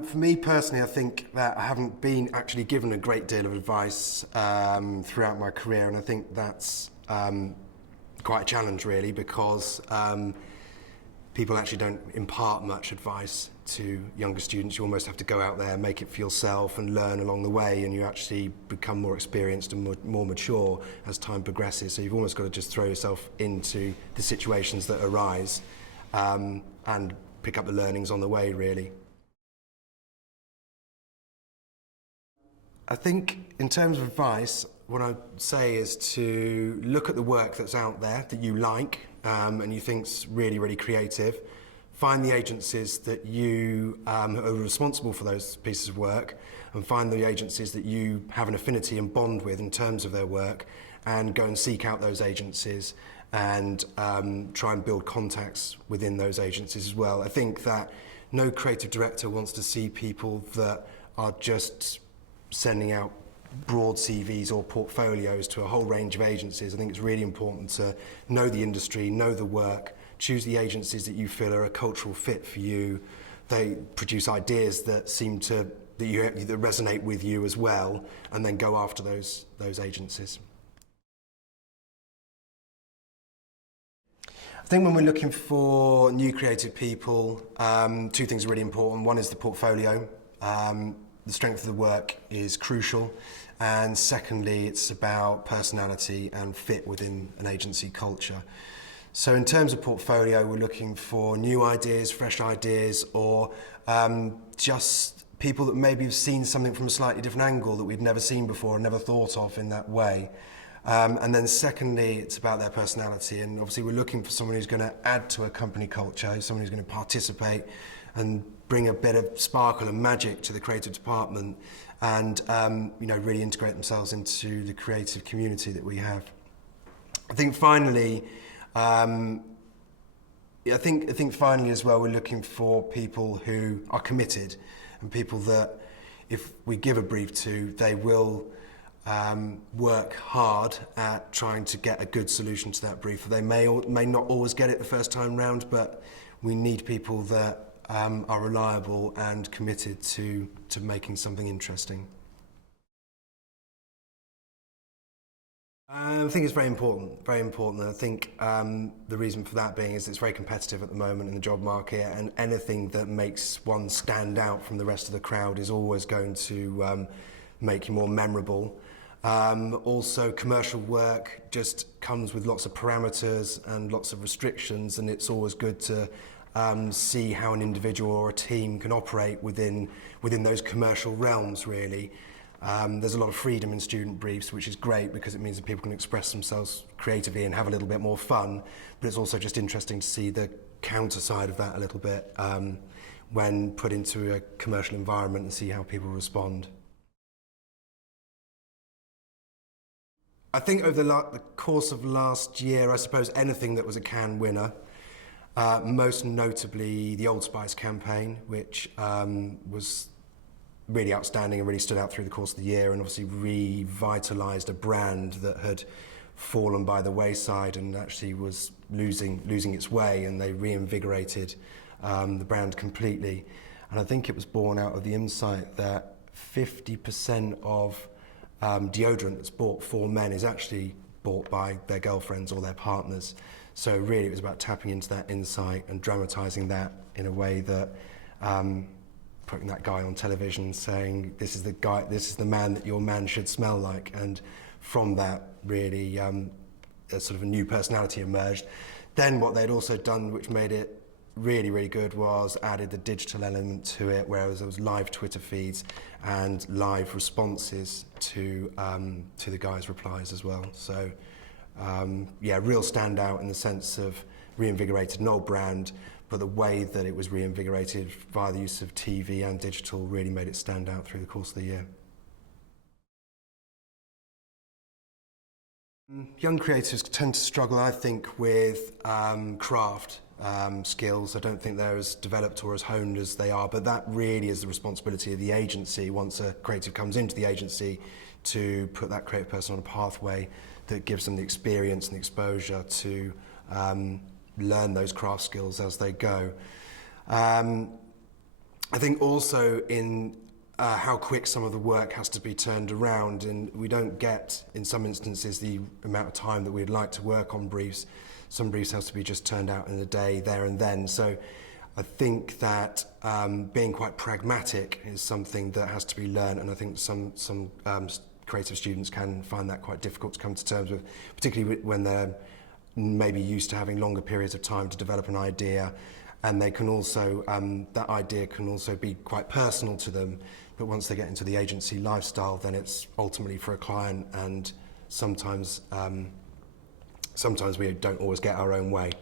For me personally, I think that I haven't been actually given a great deal of advice throughout my career, and I think that's quite a challenge really, because people actually don't impart much advice to younger students. You almost have to go out there, make it for yourself and learn along the way, and you actually become more experienced and more mature as time progresses. So you've almost got to just throw yourself into the situations that arise and pick up the learnings on the way really. I think in terms of advice, what I'd say is to look at the work that's out there that you like and you think's really, really creative. Find the agencies that you are responsible for those pieces of work, and find the agencies that you have an affinity and bond with in terms of their work, and go and seek out those agencies and try and build contacts within those agencies as well. I think that no creative director wants to see people that are just sending out broad CVs or portfolios to a whole range of agencies. I think it's really important to know the industry, know the work, choose the agencies that you feel are a cultural fit for you. They produce ideas that that resonate with you as well, and then go after those agencies. I think when we're looking for new creative people, two things are really important. One is the portfolio. The strength of the work is crucial, and secondly, it's about personality and fit within an agency culture. So in terms of portfolio, we're looking for new ideas, fresh ideas, or just people that maybe have seen something from a slightly different angle that we've never seen before and never thought of in that way. And then secondly, it's about their personality, and obviously we're looking for someone who's going to add to a company culture, someone who's going to participate and bring a bit of sparkle and magic to the creative department, and really integrate themselves into the creative community that we have. I think finally, I think finally as well, we're looking for people who are committed, and people that if we give a brief to, they will work hard at trying to get a good solution to that brief. They may or may not always get it the first time round, but we need people that are reliable and committed to making something interesting. I think it's very important, very important. And I think the reason for that being is it's very competitive at the moment in the job market, and anything that makes one stand out from the rest of the crowd is always going to make you more memorable. Also, commercial work just comes with lots of parameters and lots of restrictions, and it's always good to see how an individual or a team can operate within those commercial realms, really. There's a lot of freedom in student briefs, which is great because it means that people can express themselves creatively and have a little bit more fun, but it's also just interesting to see the counter side of that a little bit when put into a commercial environment, and see how people respond. I think over the course of last year, I suppose anything that was a Cannes winner, most notably the Old Spice campaign, which was really outstanding and really stood out through the course of the year, and obviously revitalised a brand that had fallen by the wayside and actually was losing its way, and they reinvigorated the brand completely. And I think it was born out of the insight that 50% of deodorant that's bought for men is actually bought by their girlfriends or their partners. So really it was about tapping into that insight and dramatising that in a way that putting that guy on television saying, this is the man that your man should smell like, and from that really a sort of a new personality emerged. Then what they'd also done, which made it really, really good, was added the digital element to it, whereas there was live Twitter feeds and live responses to the guys' replies as well. So yeah, real standout in the sense of reinvigorated an old brand, but the way that it was reinvigorated via the use of TV and digital really made it stand out through the course of the year. Young creatives tend to struggle, I think, with craft skills. I don't think they're as developed or as honed as they are, but that really is the responsibility of the agency once a creative comes into the agency, to put that creative person on a pathway that gives them the experience and the exposure to learn those craft skills as they go. I think also in how quick some of the work has to be turned around, and we don't get, in some instances, the amount of time that we'd like to work on briefs. Some briefs have to be just turned out in a day, there and then. So I think that being quite pragmatic is something that has to be learned, and I think some creative students can find that quite difficult to come to terms with, particularly when they're maybe used to having longer periods of time to develop an idea, and they can also, that idea can also be quite personal to them, but once they get into the agency lifestyle, then it's ultimately for a client, and sometimes we don't always get our own way.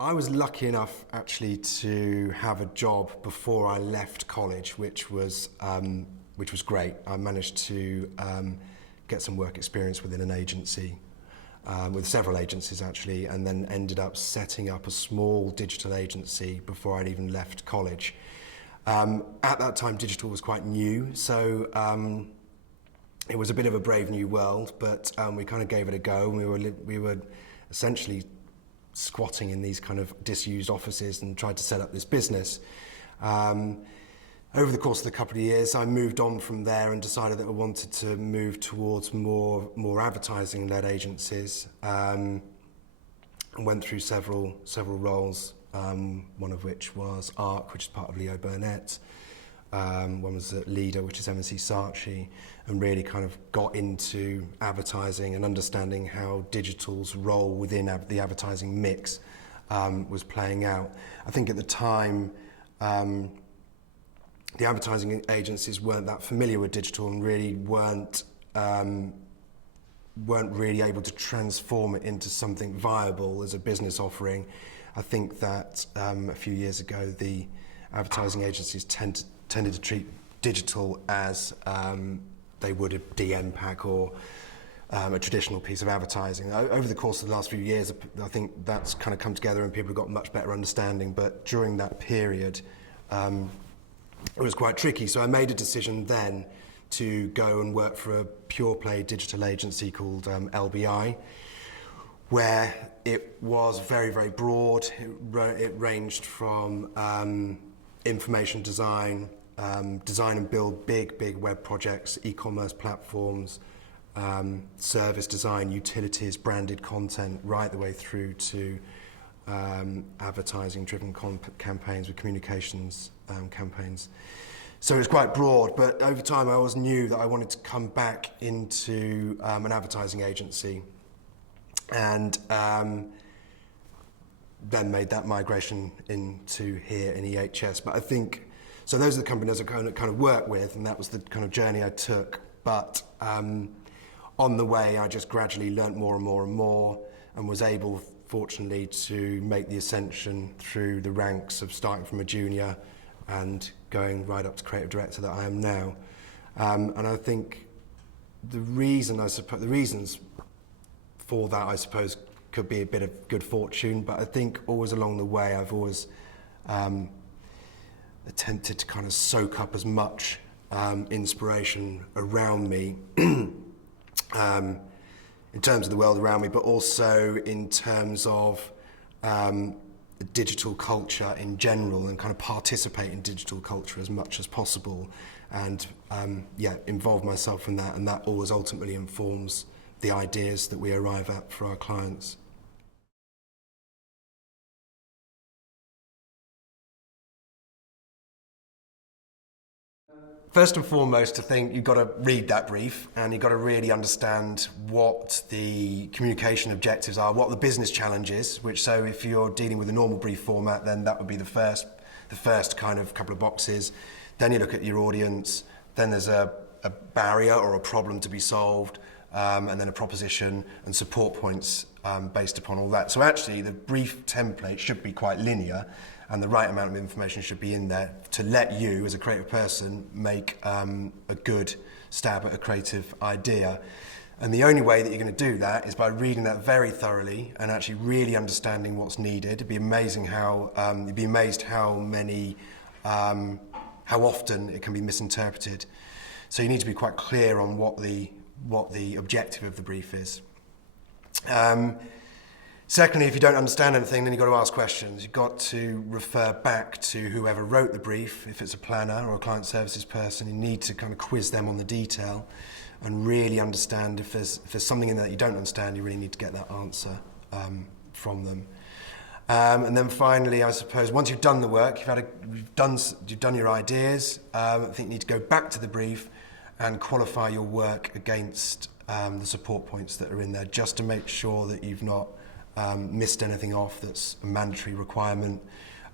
I was lucky enough actually to have a job before I left college, which was great. I managed to get some work experience within an agency, with several agencies actually, and then ended up setting up a small digital agency before I'd even left college. At that time, digital was quite new, so it was a bit of a brave new world, but we kind of gave it a go, and we were essentially squatting in these kind of disused offices and tried to set up this business. Over the course of the couple of years, I moved on from there and decided that I wanted to move towards more advertising-led agencies. And went through several roles, one of which was ARC, which is part of Leo Burnett. One was at Leader, which is M&C Saatchi, and really kind of got into advertising and understanding how digital's role within the advertising mix was playing out. I think at the time, the advertising agencies weren't that familiar with digital and really weren't really able to transform it into something viable as a business offering. I think that a few years ago, the advertising agencies tended to treat digital as they would a DM pack or a traditional piece of advertising. Over the course of the last few years, I think that's kind of come together and people have got much better understanding, but during that period, it was quite tricky. So I made a decision then to go and work for a pure play digital agency called LBI, where it was very, very broad. It ranged from information design, design and build big web projects, e-commerce platforms, service design, utilities, branded content, right the way through to advertising-driven campaigns with communications campaigns. So it was quite broad, but over time I always knew that I wanted to come back into an advertising agency, and then made that migration into here in EHS. But I think, so those are the companies I kind of work with, and that was the kind of journey I took. But on the way, I just gradually learnt more and more, and was able, fortunately, to make the ascension through the ranks of starting from a junior and going right up to creative director that I am now. And I think the reasons for that, I suppose, could be a bit of good fortune, but I think always along the way, I've always attempted to kind of soak up as much inspiration around me in terms of the world around me, but also in terms of digital culture in general, and kind of participate in digital culture as much as possible, and involve myself in that, and that always ultimately informs the ideas that we arrive at for our clients. First and foremost, I think you've got to read that brief, and you've got to really understand what the communication objectives are, what the business challenge is, so if you're dealing with a normal brief format, then that would be the first kind of couple of boxes. Then you look at your audience, then there's a barrier or a problem to be solved, and then a proposition and support points based upon all that. So actually the brief template should be quite linear, and the right amount of information should be in there to let you, as a creative person, make a good stab at a creative idea. And the only way that you're going to do that is by reading that very thoroughly and actually really understanding what's needed. You'd be amazed how often it can be misinterpreted. So you need to be quite clear on what the objective of the brief is. Secondly, if you don't understand anything, then you've got to ask questions. You've got to refer back to whoever wrote the brief. If it's a planner or a client services person, you need to kind of quiz them on the detail and really understand if there's something in there that you don't understand, you really need to get that answer from them. And then finally, I suppose, once you've done the work, you've done your ideas, I think you need to go back to the brief and qualify your work against the support points that are in there, just to make sure that you've not missed anything off that's a mandatory requirement,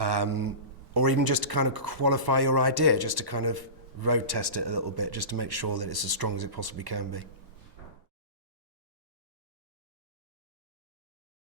or even just to kind of qualify your idea, just to kind of road test it a little bit, just to make sure that it's as strong as it possibly can be.